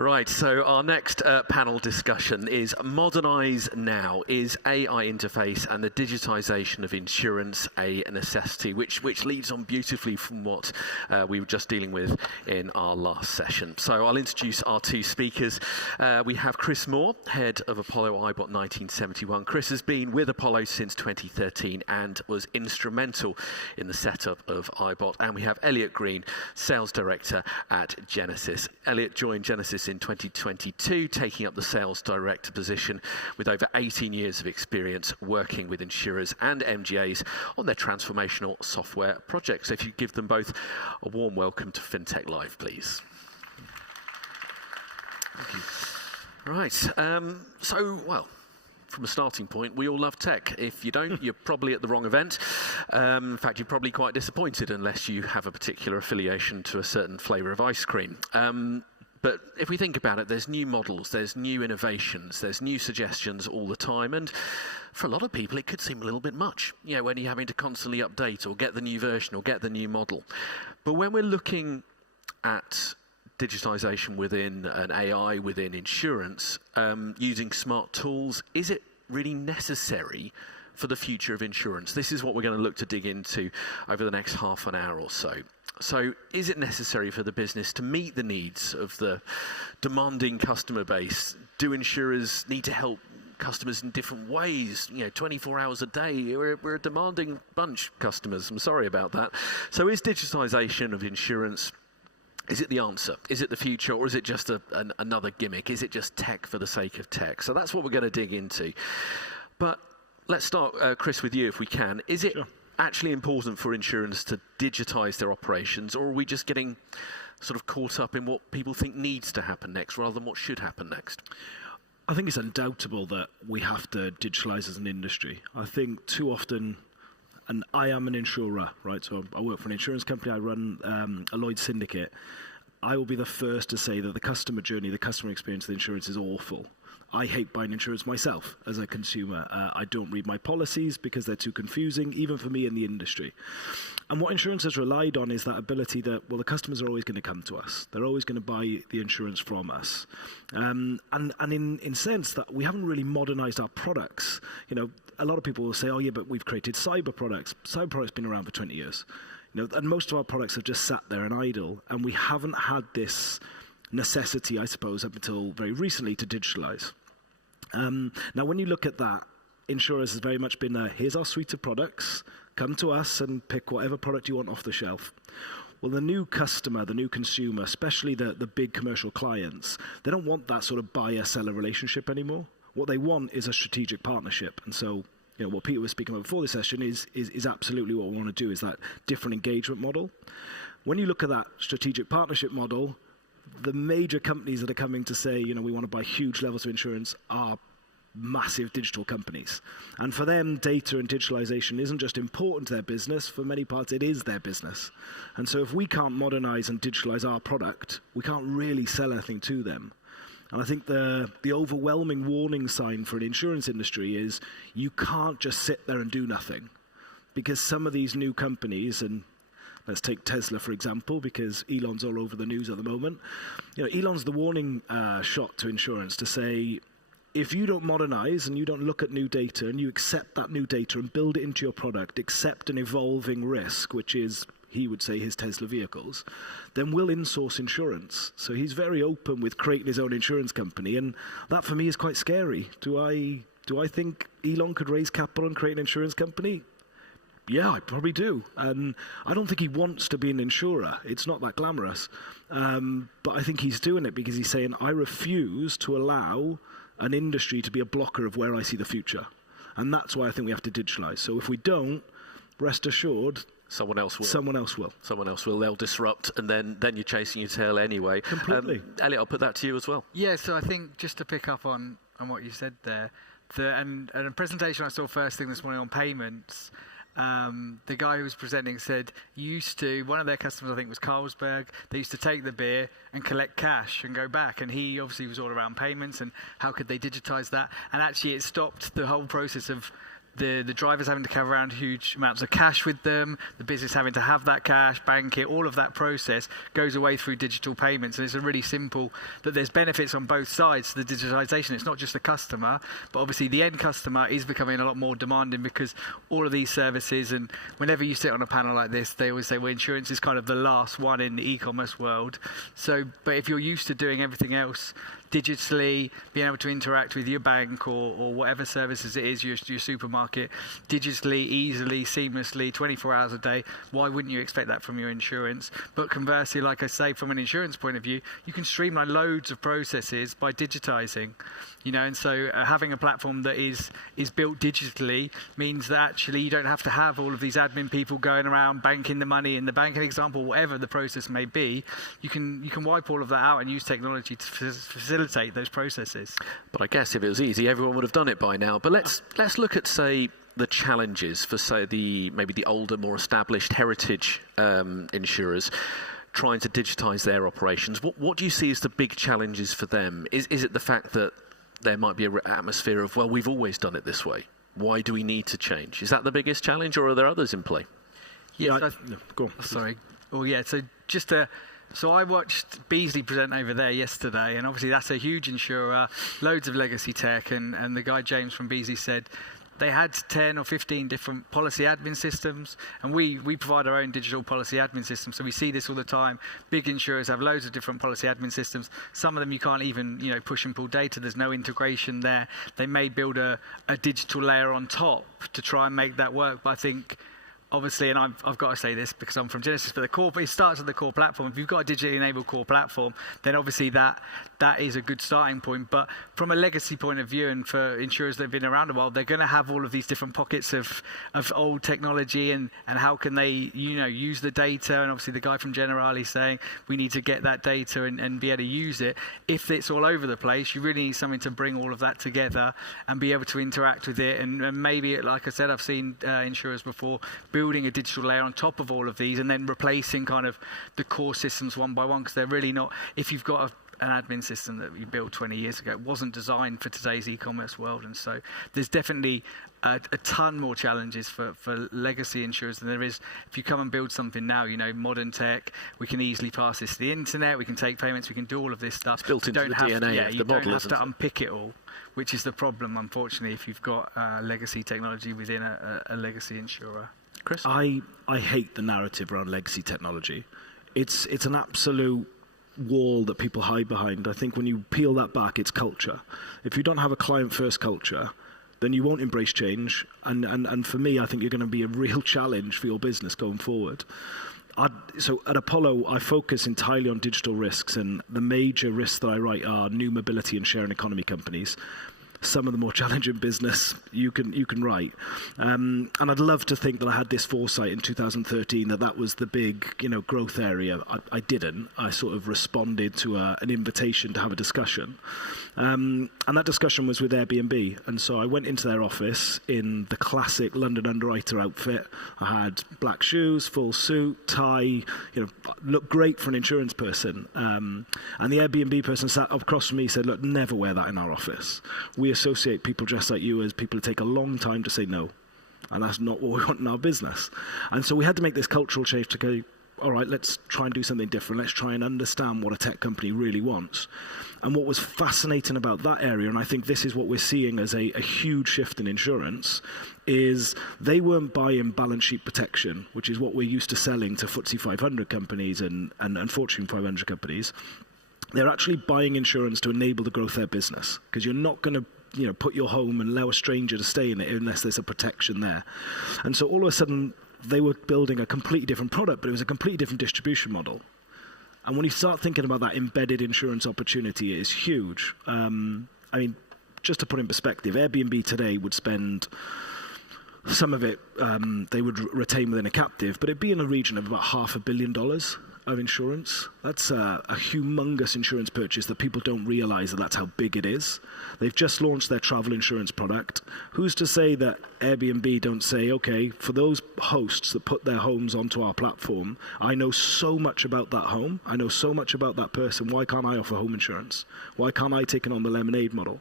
Right, so our next panel discussion is Modernise Now. Is AI interface and the digitisation of insurance a necessity? Which leads on beautifully from what we were just dealing with in our last session. So I'll introduce our two speakers. We have Chris Moore, head of Apollo iBot 1971. Chris has been with Apollo since 2013 and was instrumental in the setup of iBot. And we have Elliot Green, sales director at Genesis. Elliot joined Genesis in 2022, taking up the sales director position with over 18 years of experience working with insurers and MGAs on their transformational software projects. So if you give them both a warm welcome to FinTech Live, please. Thank you. Right, from a starting point, we all love tech. If you don't, you're probably at the wrong event. In fact, you're probably quite disappointed unless you have a particular affiliation to a certain flavour of ice cream. But if we think about it, there's new models, there's new innovations, there's new suggestions all the time. And for a lot of people, it could seem a little bit much, when you're having to constantly update or get the new version or get the new model. But when we're looking at digitisation within an AI, within insurance, using smart tools, is it really necessary for the future of insurance? This is what we're going to look to dig into over the next half an hour or so. So is it necessary for the business to meet the needs of the demanding customer base? Do insurers need to help customers in different ways, 24 hours a day? We're a demanding bunch, customers. I'm sorry about that. So is digitisation of insurance, is it the answer? Is it the future, or is it just another gimmick? Is it just tech for the sake of tech? So that's what we're going to dig into. But let's start, Chris, with you if we can. Is it actually important for insurance to digitise their operations, or are we just getting sort of caught up in what people think needs to happen next rather than what should happen next? I think it's undoubtable that we have to digitalise as an industry. I think too often, and I am an insurer, right? So I work for an insurance company, I run a Lloyd's syndicate. I will be the first to say that the customer journey, the customer experience of the insurance is awful. I hate buying insurance myself as a consumer. I don't read my policies because they're too confusing, even for me in the industry. And what insurance has relied on is that ability that, the customers are always going to come to us. They're always going to buy the insurance from us. And in sense that we haven't really modernised our products. A lot of people will say, oh yeah, but we've created cyber products. Cyber products have been around for 20 years. And most of our products have just sat there and idle, and we haven't had this necessity, I suppose, up until very recently to digitalise. Now, when you look at that, insurers has very much been here's our suite of products, come to us and pick whatever product you want off the shelf. Well, the new customer, the new consumer, especially the big commercial clients, they don't want that sort of buyer-seller relationship anymore. What they want is a strategic partnership. And so, what Peter was speaking about before this session is absolutely what we want to do, is that different engagement model. When you look at that strategic partnership model, the major companies that are coming to say, we want to buy huge levels of insurance are massive digital companies. And for them, data and digitalization isn't just important to their business. For many parts, it is their business. And so if we can't modernize and digitalize our product, we can't really sell anything to them. And I think the overwhelming warning sign for an insurance industry is you can't just sit there and do nothing. Because some of these new companies, and let's take Tesla, for example, because Elon's all over the news at the moment. Elon's the warning shot to insurance to say, if you don't modernize and you don't look at new data and you accept that new data and build it into your product, accept an evolving risk, which is, he would say, his Tesla vehicles, then we'll insource insurance. So he's very open with creating his own insurance company, and that for me is quite scary. Do I think Elon could raise capital and create an insurance company? Yeah, I probably do. And I don't think he wants to be an insurer. It's not that glamorous. But I think he's doing it because he's saying, I refuse to allow an industry to be a blocker of where I see the future. And that's why I think we have to digitalize. So if we don't, rest assured, someone else will. Someone else will. Someone else will. They'll disrupt, and then you're chasing your tail anyway. Completely. Elliot, I'll put that to you as well. Yeah, so I think just to pick up on what you said there, and a presentation I saw first thing this morning on payments, the guy who was presenting said one of their customers, I think, was Carlsberg. They used to take the beer and collect cash and go back. And he obviously was all around payments and how could they digitize that. And actually it stopped the whole process of the drivers having to carry around huge amounts of cash with them, the business having to have that cash, bank it, all of that process goes away through digital payments. And it's a really simple, that there's benefits on both sides to the digitalisation. It's not just the customer, but obviously the end customer is becoming a lot more demanding because all of these services, and whenever you sit on a panel like this, they always say, well, insurance is kind of the last one in the e-commerce world. So, but if you're used to doing everything else digitally, being able to interact with your bank or whatever services it is, your supermarket, digitally, easily, seamlessly, 24 hours a day, why wouldn't you expect that from your insurance? But conversely, like I say, from an insurance point of view, you can streamline loads of processes by digitising. And so having a platform that is built digitally means that actually you don't have to have all of these admin people going around banking the money in the banking example, whatever the process may be. You can wipe all of that out and use technology to facilitate those processes. But I guess if it was easy, everyone would have done it by now. But let's look at, say, the challenges for, say, maybe the older, more established heritage insurers trying to digitise their operations. What do you see as the big challenges for them? Is it the fact that there might be an atmosphere of, well, we've always done it this way. Why do we need to change? Is that the biggest challenge, or are there others in play? Yeah, go on. Sorry. Oh, yeah. So I watched Beazley present over there yesterday, and obviously that's a huge insurer, loads of legacy tech, and the guy James from Beazley said they had 10 or 15 different policy admin systems, and we provide our own digital policy admin system. So we see this all the time. Big insurers have loads of different policy admin systems. Some of them you can't even push and pull data. There's no integration there. They may build a digital layer on top to try and make that work. But I think, obviously, and I've got to say this because I'm from Genesis, but it starts at the core platform. If you've got a digitally enabled core platform, then obviously that is a good starting point. But from a legacy point of view, and for insurers that have been around a while, they're going to have all of these different pockets of old technology, and how can they use the data. And obviously the guy from Generali saying we need to get that data and be able to use it. If it's all over the place, you really need something to bring all of that together and be able to interact with it. And maybe, like I said, I've seen insurers before building a digital layer on top of all of these and then replacing kind of the core systems one by one, because they're really not, if you've got an admin system that you built 20 years ago, it wasn't designed for today's e-commerce world. And so there's definitely a ton more challenges for legacy insurers than there is if you come and build something now. Modern tech, we can easily pass this to the internet, we can take payments, we can do all of this stuff. It's built into the DNA of the model. You don't have to unpick it all, which is the problem, unfortunately, if you've got legacy technology within a legacy insurer. Chris? I hate the narrative around legacy technology. It's an absolute wall that people hide behind. I think when you peel that back, it's culture. If you don't have a client-first culture, then you won't embrace change. And for me, I think you're going to be a real challenge for your business going forward. So at Apollo, I focus entirely on digital risks, and the major risks that I write are new mobility and sharing economy companies. Some of the more challenging business you can write, and I'd love to think that I had this foresight in 2013 that was the big growth area. I didn't. I sort of responded to an invitation to have a discussion, and that discussion was with Airbnb. And so I went into their office in the classic London underwriter outfit. I had black shoes, full suit, tie. Looked great for an insurance person. And the Airbnb person sat across from me, said, "Look, never wear that in our office. We associate people dressed like you as people who take a long time to say no. And that's not what we want in our business." And so we had to make this cultural change to go, all right, let's try and do something different. Let's try and understand what a tech company really wants. And what was fascinating about that area, and I think this is what we're seeing as a huge shift in insurance, is they weren't buying balance sheet protection, which is what we're used to selling to FTSE 500 companies and Fortune 500 companies. They're actually buying insurance to enable the growth of their business, because you're not going to put your home and allow a stranger to stay in it unless there's a protection there. And so all of a sudden, they were building a completely different product, but it was a completely different distribution model. And when you start thinking about that embedded insurance opportunity, it is huge. Just to put in perspective, Airbnb today would spend some of it, they would retain within a captive, but it'd be in a region of about $500 million. of insurance. That's a humongous insurance purchase that people don't realize that that's how big it is. They've just launched their travel insurance product. Who's to say that Airbnb don't say, okay, for those hosts that put their homes onto our platform, I know so much about that home, I know so much about that person, why can't I offer home insurance? Why can't I take it on the Lemonade model?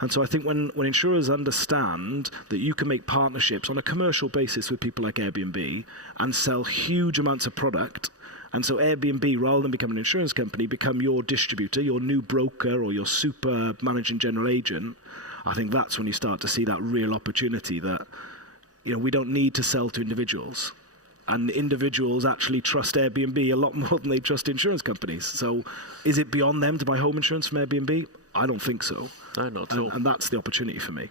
And so I think when insurers understand that you can make partnerships on a commercial basis with people like Airbnb and sell huge amounts of product, and so Airbnb, rather than become an insurance company, become your distributor, your new broker, or your super managing general agent, I think that's when you start to see that real opportunity that, we don't need to sell to individuals. And individuals actually trust Airbnb a lot more than they trust insurance companies. So is it beyond them to buy home insurance from Airbnb? I don't think so. No, not at all. And that's the opportunity for me.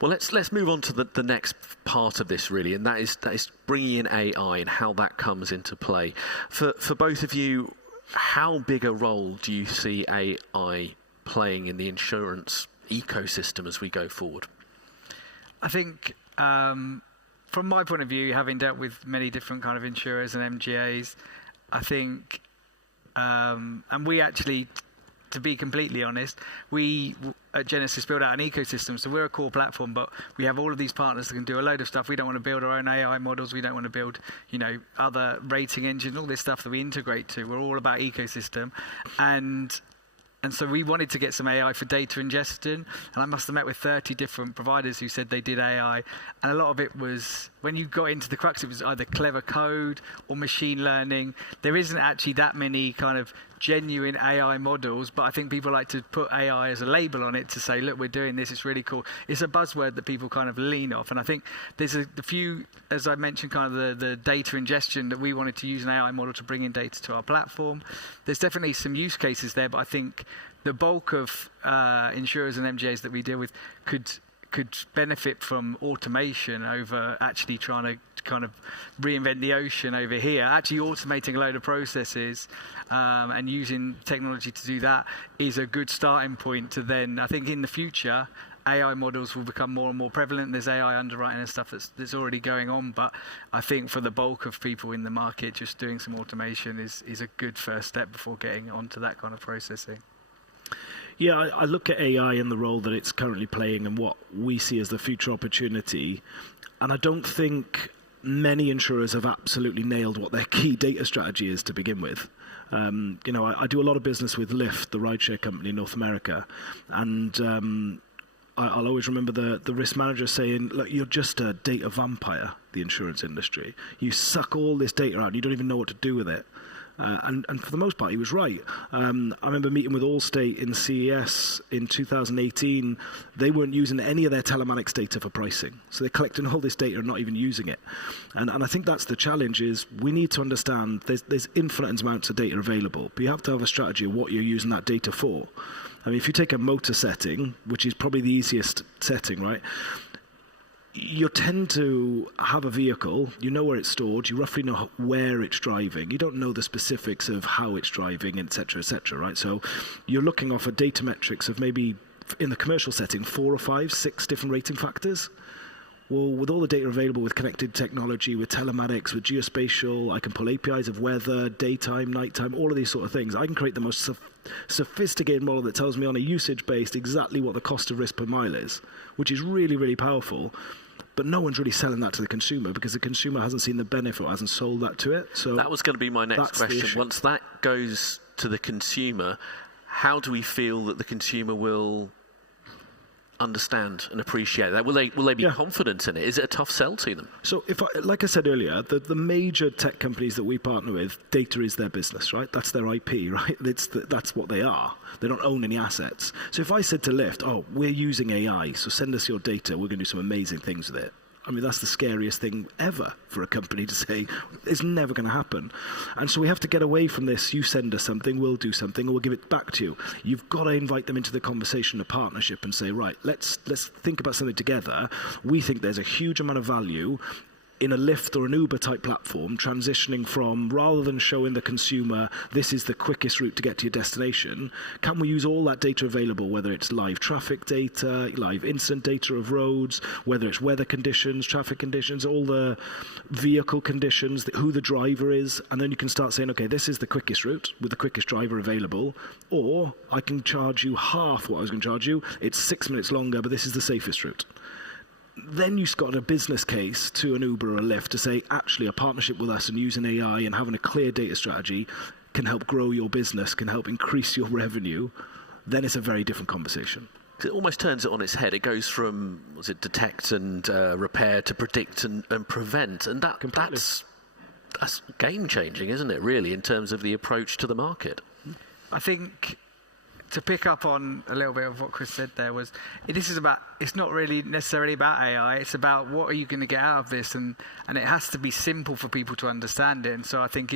Well, let's move on to the next part of this, really, and that is bringing in AI and how that comes into play. For both of you, how big a role do you see AI playing in the insurance ecosystem as we go forward? I think, from my point of view, having dealt with many different kind of insurers and MGAs, I think, and we actually, to be completely honest, we at Genesis build out an ecosystem. So we're a core platform, but we have all of these partners that can do a load of stuff. We don't want to build our own AI models. We don't want to build, other rating engines, all this stuff that we integrate to. We're all about ecosystem. And so we wanted to get some AI for data ingestion, and I must have met with 30 different providers who said they did AI, and a lot of it was, when you got into the crux, it was either clever code or machine learning. There isn't actually that many kind of genuine AI models, but I think people like to put AI as a label on it to say, look, we're doing this, it's really cool. It's a buzzword that people kind of lean off, and I think there's a few, as I mentioned, kind of the data ingestion that we wanted to use an AI model to bring in data to our platform. There's definitely some use cases there, but I think the bulk of insurers and MGAs that we deal with could benefit from automation over actually trying to kind of reinvent the ocean over here. Actually automating a load of processes and using technology to do that is a good starting point to then, I think in the future, AI models will become more and more prevalent. There's AI underwriting and stuff that's already going on, but I think for the bulk of people in the market, just doing some automation is a good first step before getting onto that kind of processing. Yeah, I look at AI and the role that it's currently playing and what we see as the future opportunity, and I don't think many insurers have absolutely nailed what their key data strategy is to begin with. I do a lot of business with Lyft, the rideshare company in North America, and I'll always remember the risk manager saying, look, you're just a data vampire, the insurance industry. You suck all this data out and you don't even know what to do with it. And for the most part, he was right. I remember meeting with Allstate in CES in 2018. They weren't using any of their telematics data for pricing. So they're collecting all this data and not even using it. And I think that's the challenge is we need to understand there's infinite amounts of data available, but you have to have a strategy of what you're using that data for. I mean, if you take a motor setting, which is probably the easiest setting, right? You tend to have a vehicle, you know where it's stored, you roughly know where it's driving. You don't know the specifics of how it's driving, et cetera, right? So you're looking off at data metrics of maybe, in the commercial setting, 4 or 5, 6 different rating factors. Well, with all the data available with connected technology, with telematics, with geospatial, I can pull APIs of weather, daytime, nighttime, all of these sort of things. I can create the most sophisticated model that tells me on a usage-based exactly what the cost of risk per mile is, which is really, really powerful. But no one's really selling that to the consumer because the consumer hasn't seen the benefit or hasn't sold that to it. So that was going to be my next question. Once that goes to the consumer, how do we feel that the consumer will understand and appreciate that? Will they be confident in it? Is it a tough sell to them? So like I said earlier, the major tech companies that we partner with, data is their business, right? That's their IP, right? That's what they are. They don't own any assets. So if I said to Lyft, oh, we're using AI, so send us your data, we're going to do some amazing things with it. I mean, that's the scariest thing ever for a company to say. It's never going to happen. And so we have to get away from this. You send us something, we'll do something, or we'll give it back to you. You've got to invite them into the conversation, a partnership, and say, right, let's think about something together. We think there's a huge amount of value in a Lyft or an Uber type platform, transitioning from, rather than showing the consumer this is the quickest route to get to your destination, can we use all that data available, whether it's live traffic data, live incident data of roads, whether it's weather conditions, traffic conditions, all the vehicle conditions, who the driver is, and then you can start saying, okay, this is the quickest route with the quickest driver available, or I can charge you half what I was going to charge you. It's 6 minutes longer, but this is the safest route. Then you've got a business case to an Uber or a Lyft to say, actually, a partnership with us and using AI and having a clear data strategy can help grow your business, can help increase your revenue. Then it's a very different conversation. It almost turns it on its head. It goes from, detect and repair to predict and prevent. And that's game-changing, isn't it, really, in terms of the approach to the market? I think, to pick up on a little bit of what Chris said there, was it's not really necessarily about AI, it's about what are you going to get out of this, and it has to be simple for people to understand it. And so I think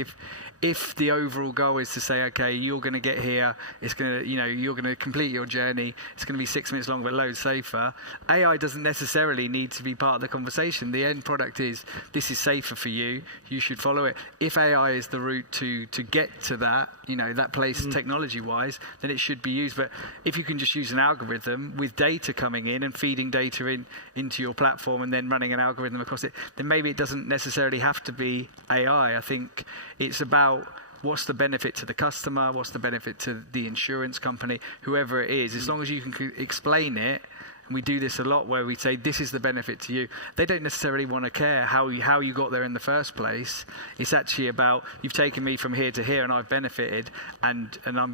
if the overall goal is to say, okay, you're going to get here, it's going to, you're going to complete your journey, it's going to be 6 minutes long but loads safer, AI doesn't necessarily need to be part of the conversation. The end product is, this is safer for you, you should follow it. If AI is the route to get to that, that place technology-wise, then it should be used. But if you can just use an algorithm with data coming in and feeding data into your platform and then running an algorithm across it, then maybe it doesn't necessarily have to be AI. I think it's about what's the benefit to the customer, what's the benefit to the insurance company, whoever it is. As long as you can explain it, and we do this a lot where we say, this is the benefit to you. They don't necessarily want to care how you got there in the first place. It's actually about, you've taken me from here to here and I've benefited, and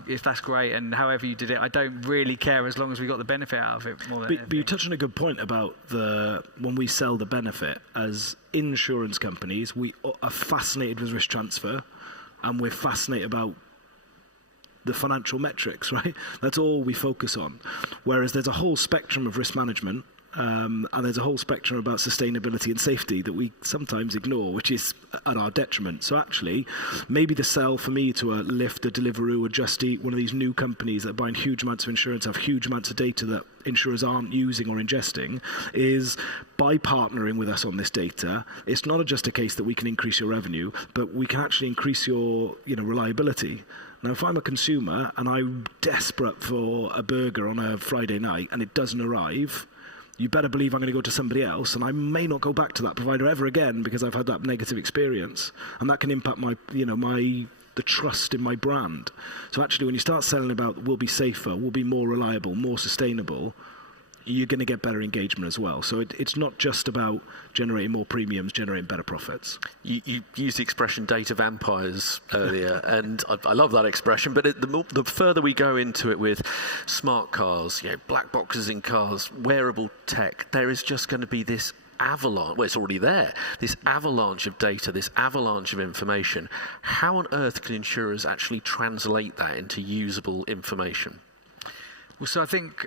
if that's great, and however you did it, I don't really care as long as we got the benefit out of it more than But you touched on a good point about when we sell the benefit. As insurance companies, we are fascinated with risk transfer, and we're fascinated about the financial metrics, right? That's all we focus on. Whereas there's a whole spectrum of risk management, and there's a whole spectrum about sustainability and safety that we sometimes ignore, which is at our detriment. So actually, maybe the sell for me to a Lyft, a Deliveroo, a Just Eat, one of these new companies that are buying huge amounts of insurance, have huge amounts of data that insurers aren't using or ingesting, is by partnering with us on this data, it's not just a case that we can increase your revenue, but we can actually increase your reliability. Now, if I'm a consumer and I'm desperate for a burger on a Friday night and it doesn't arrive, you better believe I'm going to go to somebody else, and I may not go back to that provider ever again because I've had that negative experience, and that can impact the trust in my brand. So actually, when you start selling about we'll be safer, we'll be more reliable, more sustainable, you're going to get better engagement as well. So it's not just about generating more premiums, generating better profits. You used the expression data vampires earlier, and I love that expression, but the further we go into it with smart cars, black boxes in cars, wearable tech, there is just going to be this avalanche, well, it's already there, this avalanche of data, this avalanche of information. How on earth can insurers actually translate that into usable information? Well, so I think,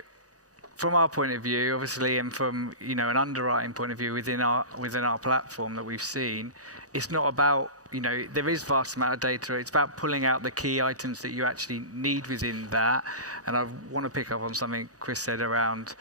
from our point of view, obviously, and from an underwriting point of view within our platform that we've seen, it's not about there is vast amount of data. It's about pulling out the key items that you actually need within that. And I want to pick up on something Chris said around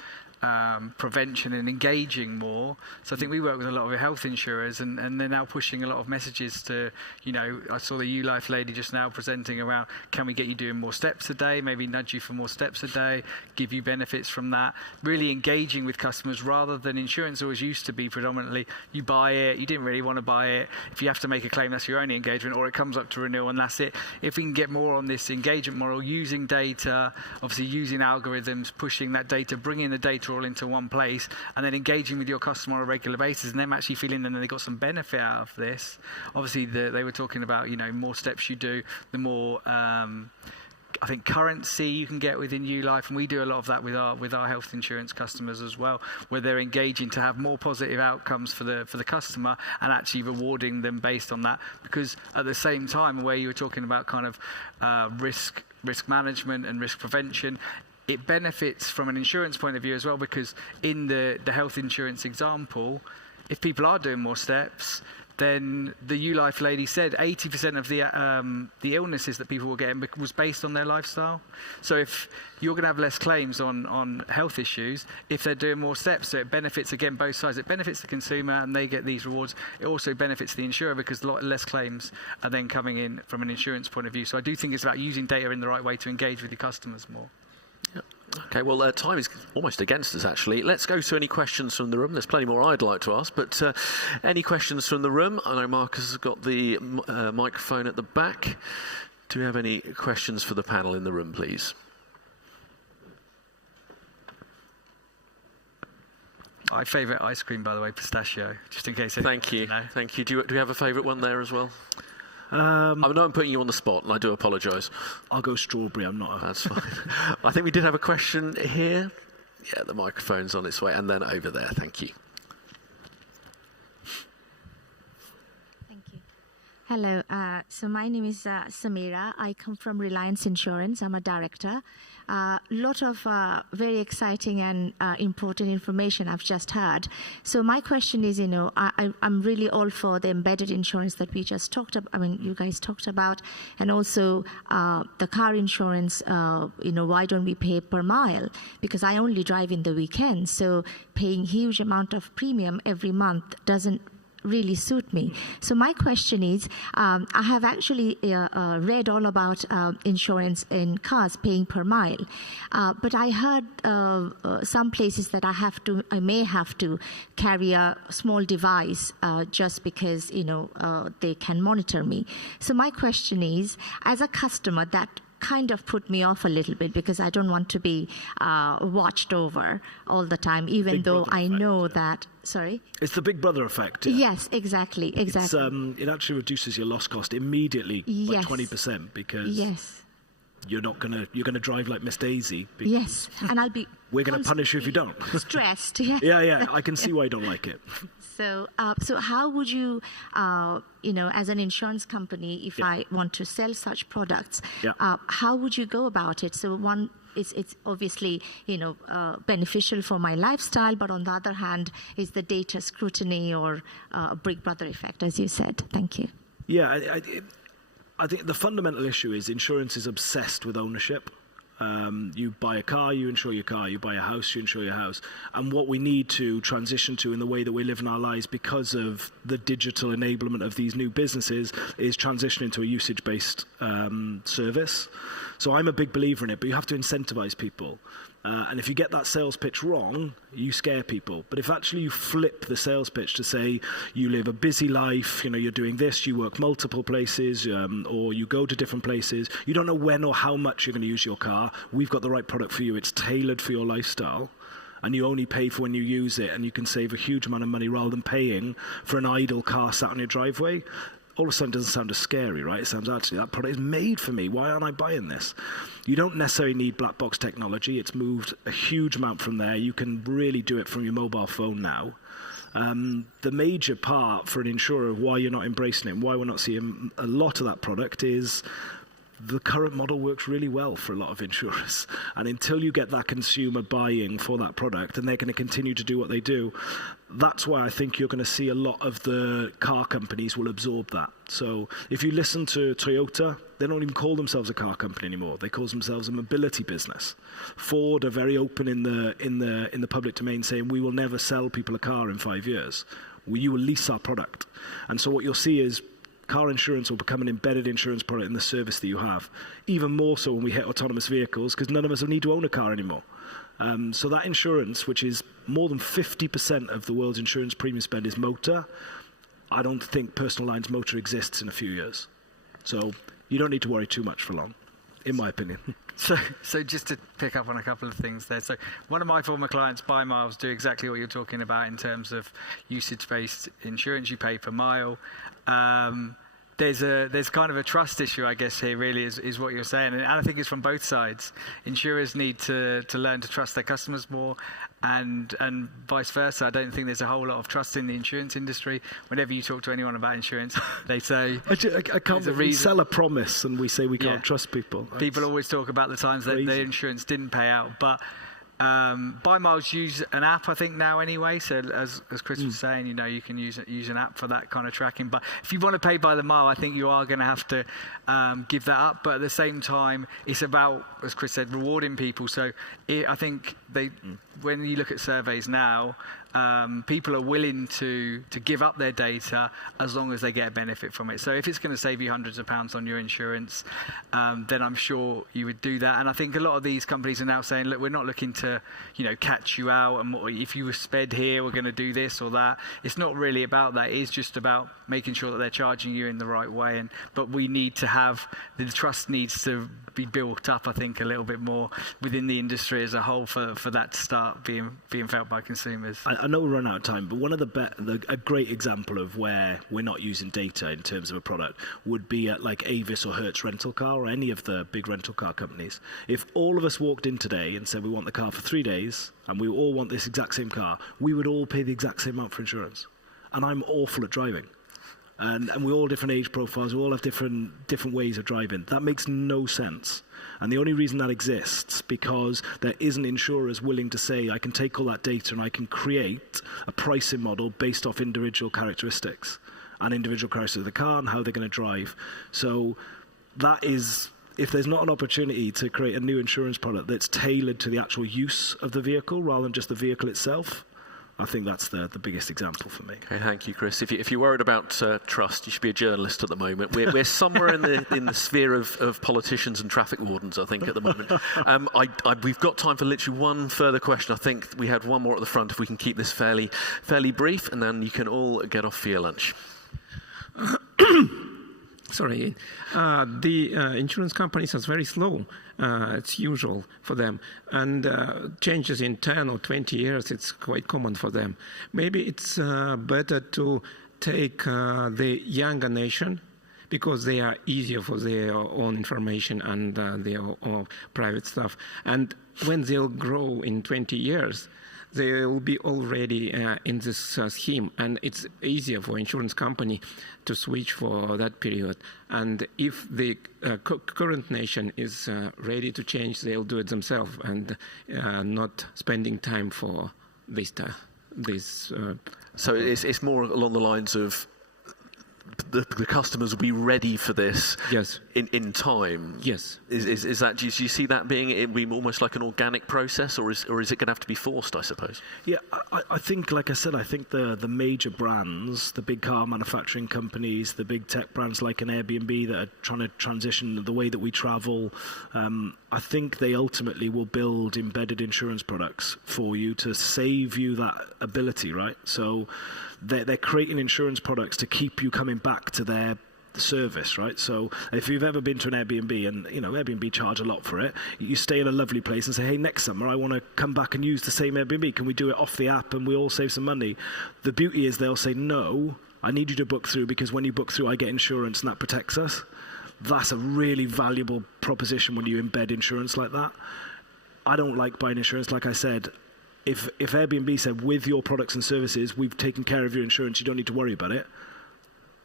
prevention and engaging more. So I think we work with a lot of health insurers, and they're now pushing a lot of messages to, I saw the ULife lady just now presenting around, can we get you doing more steps a day, maybe nudge you for more steps a day, give you benefits from that, really engaging with customers rather than insurance always used to be predominantly, you buy it, you didn't really want to buy it, if you have to make a claim, that's your only engagement, or it comes up to renewal and that's it. If we can get more on this engagement model, using data, obviously using algorithms, pushing that data, bringing the data all into one place, and then engaging with your customer on a regular basis, and them actually feeling that they got some benefit out of this. Obviously, they were talking about more steps you do, the more I think currency you can get within ULife, and we do a lot of that with our health insurance customers as well, where they're engaging to have more positive outcomes for the customer and actually rewarding them based on that. Because at the same time, where you were talking about kind of risk management and risk prevention, it benefits from an insurance point of view as well, because in the health insurance example, if people are doing more steps, then the ULife lady said 80% of the illnesses that people were getting was based on their lifestyle. So if you're going to have less claims on health issues, if they're doing more steps, so it benefits, again, both sides. It benefits the consumer and they get these rewards. It also benefits the insurer because a lot less claims are then coming in from an insurance point of view. So I do think it's about using data in the right way to engage with your customers more. Yep. Okay, well, time is almost against us, actually. Let's go to any questions from the room. There's plenty more I'd like to ask, but any questions from the room? I know Marcus has got the microphone at the back. Do we have any questions for the panel in the room, please? My favourite ice cream, by the way, pistachio, just in case. Thank you. Thank you. Do you have a favourite one there as well? I know I'm putting you on the spot, and I do apologise. I'll go strawberry. I'm not. That's fine. I think we did have a question here. Yeah, the microphone's on its way, and then over there. Thank you. Thank you. Hello. So my name is Samira. I come from Reliance Insurance. I'm a director. Lot of very exciting and important information I've just heard. So my question is, I'm really all for the embedded insurance that we just talked about. I mean, you guys talked about, and also the car insurance. Why don't we pay per mile? Because I only drive in the weekend, so paying huge amount of premium every month doesn't really suit me. So my question is, I have actually read all about insurance in cars paying per mile, but I heard some places that I may have to carry a small device just because they can monitor me. So my question is, as a customer, that kind of put me off a little bit because I don't want to be watched over all the time, even though I know that. Sorry? It's the Big Brother effect. Yeah. Yes, exactly. It actually reduces your loss cost immediately by 20% because you're gonna drive like Miss Daisy. Yes, and I'll be. We're gonna punish you if you don't. Stressed. Yeah. Yeah. I can see why you don't like it. So how would you, as an insurance company, if I want to sell such products, how would you go about it? So one, it's obviously, beneficial for my lifestyle, but on the other hand, is the data scrutiny or Big Brother effect, as you said. Thank you. Yeah, I think the fundamental issue is insurance is obsessed with ownership. You buy a car, you insure your car. You buy a house, you insure your house. And what we need to transition to in the way that we live in our lives because of the digital enablement of these new businesses is transitioning to a usage-based service. So I'm a big believer in it, but you have to incentivize people. And if you get that sales pitch wrong, you scare people. But if actually you flip the sales pitch to say you live a busy life, you're doing this, you work multiple places, or you go to different places, you don't know when or how much you're going to use your car, we've got the right product for you, it's tailored for your lifestyle, and you only pay for when you use it, and you can save a huge amount of money rather than paying for an idle car sat on your driveway. All of a sudden it doesn't sound as scary, right? It sounds actually, that product is made for me. Why aren't I buying this? You don't necessarily need black box technology. It's moved a huge amount from there. You can really do it from your mobile phone now. The major part for an insurer of why you're not embracing it and why we're not seeing a lot of that product is the current model works really well for a lot of insurers. And until you get that consumer buying for that product, and they're going to continue to do what they do, that's why I think you're going to see a lot of the car companies will absorb that. So if you listen to Toyota, they don't even call themselves a car company anymore. They call themselves a mobility business. Ford are very open in the public domain saying we will never sell people a car in 5 years. You will lease our product. And so what you'll see is car insurance will become an embedded insurance product in the service that you have. Even more so when we hit autonomous vehicles, because none of us will need to own a car anymore. So that insurance, which is more than 50% of the world's insurance premium spend is motor, I don't think personal lines motor exists in a few years. So you don't need to worry too much for long, in my opinion. So just to pick up on a couple of things there. So one of my former clients, Buy Miles, do exactly what you're talking about in terms of usage-based insurance. You pay per mile. There's kind of a trust issue, I guess, here really is what you're saying. And I think it's from both sides. Insurers need to learn to trust their customers more and vice versa. I don't think there's a whole lot of trust in the insurance industry. Whenever you talk to anyone about insurance, they say... I can't we sell a promise and we say we can't trust people. People always talk about the times that their insurance didn't pay out. But Buy miles use an app, I think, now anyway. So as Chris was saying, you can use an app for that kind of tracking. But if you want to pay by the mile, I think you are going to have to give that up. But at the same time, it's about, as Chris said, rewarding people. So I think when you look at surveys now, people are willing to give up their data as long as they get a benefit from it. So if it's going to save you hundreds of pounds on your insurance, then I'm sure you would do that. And I think a lot of these companies are now saying, look, we're not looking to, catch you out. And if you were sped here, we're going to do this or that. It's not really about that. It is just about making sure that they're charging you in the right way. But we need to the trust needs to be built up, I think, a little bit more within the industry as a whole for that to start being felt by consumers. I know we're running out of time, but one of a great example of where we're not using data in terms of a product would be at like Avis or Hertz Rental Car or any of the big rental car companies. If all of us walked in today and said we want the car for 3 days and we all want this exact same car, we would all pay the exact same amount for insurance. And I'm awful at driving. And we all different age profiles, we all have different ways of driving. That makes no sense. And the only reason that exists because there isn't insurers willing to say, I can take all that data and I can create a pricing model based off individual characteristics and individual characteristics of the car and how they're going to drive. So that is, if there's not an opportunity to create a new insurance product that's tailored to the actual use of the vehicle rather than just the vehicle itself, I think that's the biggest example for me. Okay, thank you, Chris. If you're worried about trust, you should be a journalist at the moment. We're somewhere in the sphere of politicians and traffic wardens, I think, at the moment. We've got time for literally one further question. I think we had one more at the front. If we can keep this fairly brief, and then you can all get off for your lunch. Sorry, the insurance companies are very slow. It's usual for them. And changes in 10 or 20 years, it's quite common for them. Maybe it's better to take the younger nation because they are easier for their own information and their own private stuff. And when they'll grow in 20 years, they will be already in this scheme, and it's easier for insurance company to switch for that period. And if the current nation is ready to change, they'll do it themselves and not spending time for this. So it's more along the lines of the customers will be ready for this. Yes. In time. Yes. Is that? Do you see that being almost like an organic process, or is it going to have to be forced? I suppose. Yeah, I think, like I said, I think the major brands, the big car manufacturing companies, the big tech brands like an Airbnb that are trying to transition the way that we travel, I think they ultimately will build embedded insurance products for you to save you that ability, right? So they're creating insurance products to keep you coming back to their service, right? So if you've ever been to an Airbnb, and Airbnb charge a lot for it, you stay in a lovely place and say, hey, next summer I want to come back and use the same Airbnb. Can we do it off the app and we all save some money? The beauty is they'll say, no, I need you to book through because when you book through, I get insurance and that protects us. That's a really valuable proposition when you embed insurance like that. I don't like buying insurance, like I said. If Airbnb said, with your products and services, we've taken care of your insurance, you don't need to worry about it,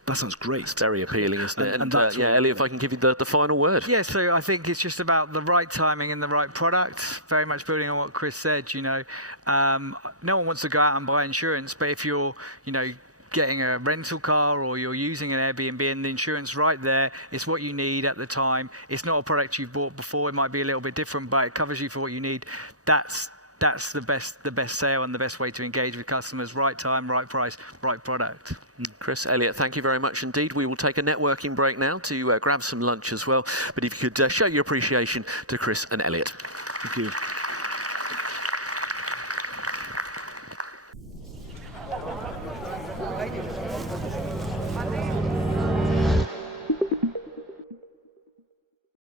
that sounds great. It's very appealing, isn't it? And Elliot, if I can give you the final word. Yeah, so I think it's just about the right timing and the right product, very much building on what Chris said, no one wants to go out and buy insurance, but if you're, getting a rental car or you're using an Airbnb and the insurance right there, it's what you need at the time. It's not a product you've bought before. It might be a little bit different, but it covers you for what you need. That's the best sale and the best way to engage with customers. Right time, right price, right product. Chris, Elliot, thank you very much indeed. We will take a networking break now to grab some lunch as well. But if you could show your appreciation to Chris and Elliot. Thank you.